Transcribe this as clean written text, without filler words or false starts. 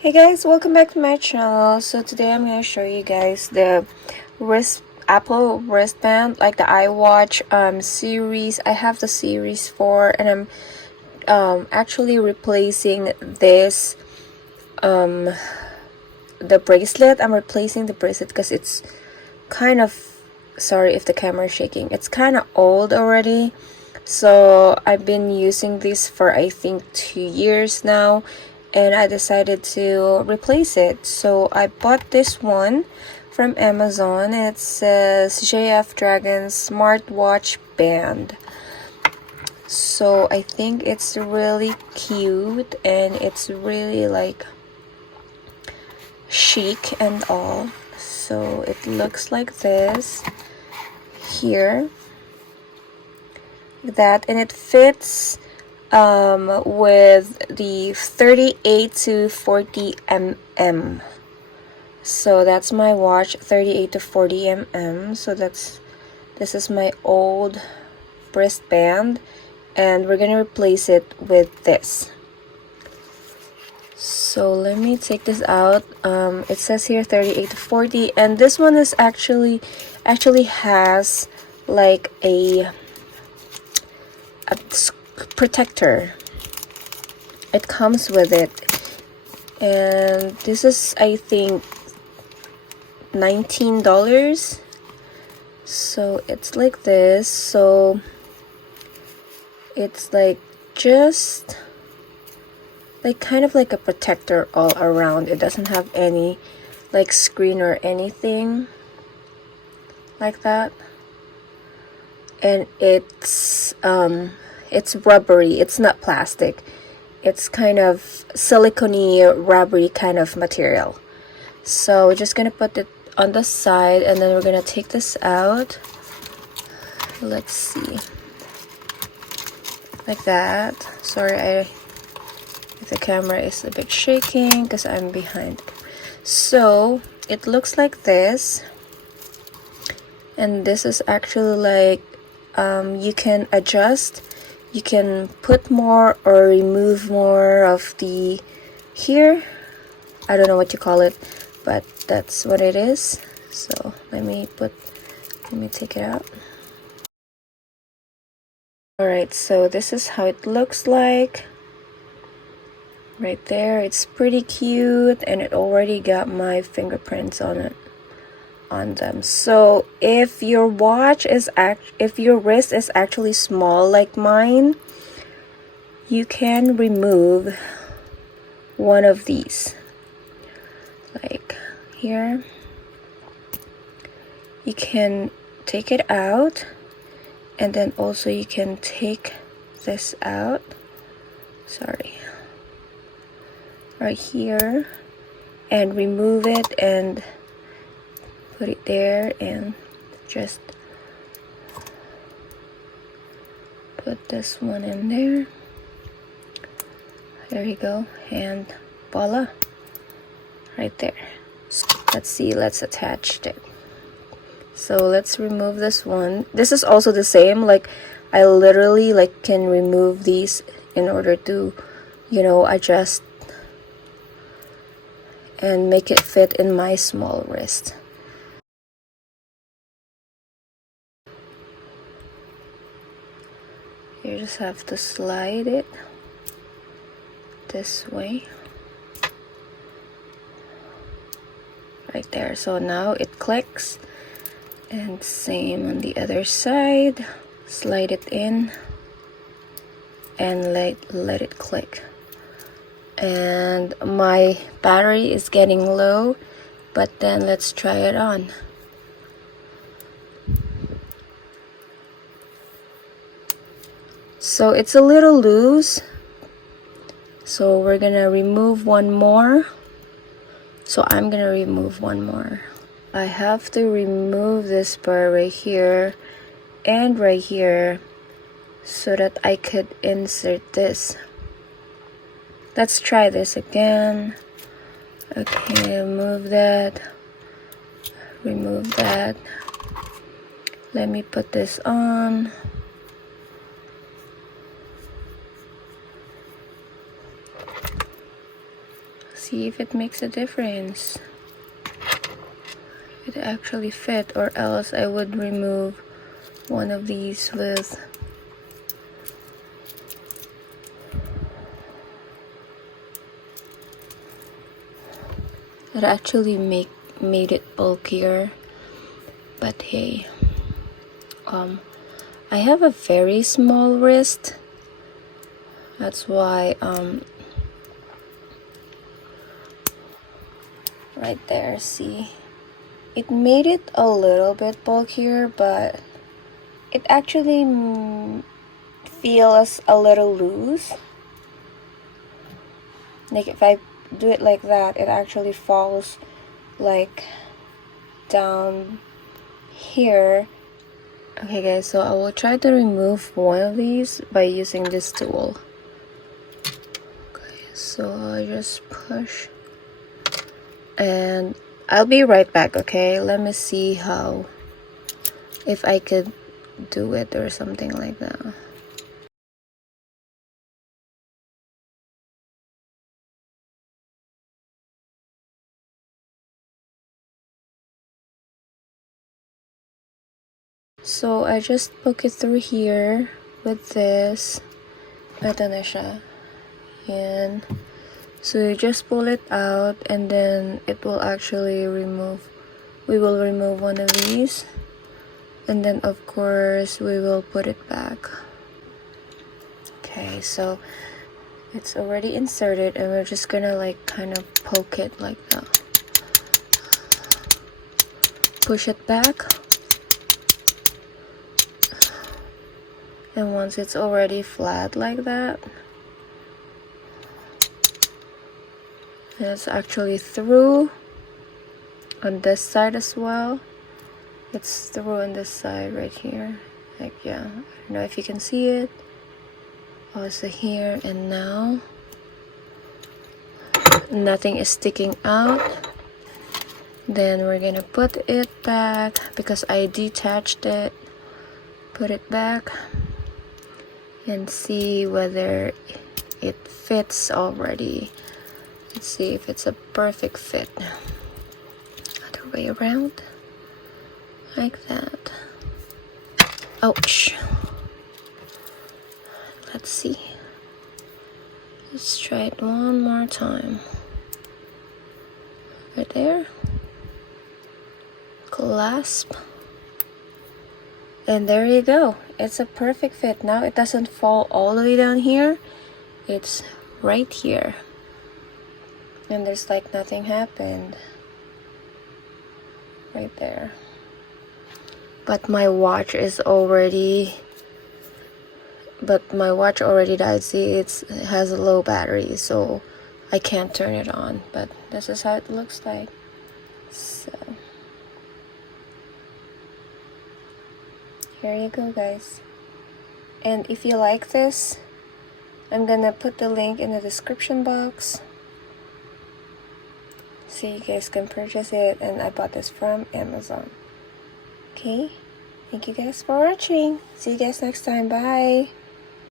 Hey guys, welcome back to my channel. So today I'm going to show you guys the Apple wristband, like the Iwatch series. I have the series 4 and I'm actually replacing this the bracelet. I'm replacing the bracelet because it's kind of, sorry if the camera is shaking, it's kind of old already. So I've been using this for I think 2 years now, and I decided to replace it. So I bought this one from Amazon. It says JFdragon smartwatch band. So I think it's really cute and it's really like chic and all. So it looks like this here, that, and it fits with the 38 to 40 mm. So that's my watch, 38 to 40 mm. So this is my old wristband, and we're gonna replace it with this. So let me take this out. It says here 38 to 40, and this one is actually has like a protector. It comes with it, and this is I think $19. So it's like this. So it's like just like kind of like a protector all around. It doesn't have any like screen or anything like that, and it's rubbery. It's not plastic. It's kind of silicone-y, rubbery kind of material. So we're just gonna put it on the side, and then we're gonna take this out. Let's see, like that. Sorry, if the camera is a bit shaking because I'm behind. So it looks like this, and this is actually like you can adjust. You can put more or remove more of the here. I don't know what you call it, but that's what it is. So let me take it out. Alright, so this is how it looks like. Right there, it's pretty cute, and it already got my fingerprints on them. So if your wrist is actually small like mine, you can remove one of these, like here. You can take it out, and then also you can take this out, sorry, right here, and remove it and put it there, and just put this one in there. There you go, and voila, right there. So let's see, let's attach it. So let's remove this one. This is also the same, like I literally like can remove these in order to, you know, adjust and make it fit in my small wrist. You just have to slide it this way, right there. So now it clicks, and same on the other side. Slide it in and let it click. And my battery is getting low, but then let's try it on. So it's a little loose, so we're gonna remove one more. So I'm gonna remove one more. I have to remove this part right here and right here so that I could insert this. Let's try this again. Okay, remove that. Remove that. Let me put this on. See if it makes a difference. It actually fit, or else I would remove one of these with it actually made it bulkier. But hey, I have a very small wrist. That's why right there, see, it made it a little bit bulkier, but it actually feels a little loose. Like if I do it like that, it actually falls like down here. Okay guys, so I will try to remove one of these by using this tool. Okay, so I just push and I'll be right back. Okay, let me see how, if I could do it or something like that. So I just poke it through here with this. Ito na siya. And so you just pull it out and then it will actually remove, we will remove one of these, and then of course we will put it back. Okay, so it's already inserted and we're just gonna like kind of poke it like that. Push it back. And once it's already flat like that, it's actually through on this side as well. It's through on this side right here. Like, yeah, I don't know if you can see it. Also here, and now nothing is sticking out. Then we're gonna put it back because I detached it. Put it back and see whether it fits already. Let's see if it's a perfect fit. Other way around, like that. Ouch. Let's see. Let's try it one more time. Right there. Clasp. And there you go. It's a perfect fit. Now it doesn't fall all the way down here. It's right here. And there's like nothing happened. Right there. But my watch already died. See, it has a low battery, so I can't turn it on. But this is how it looks like. So here you go, guys. And if you like this, I'm gonna put the link in the description box so you guys can purchase it. And I bought this from Amazon. Okay, thank you guys for watching. See you guys next time. Bye.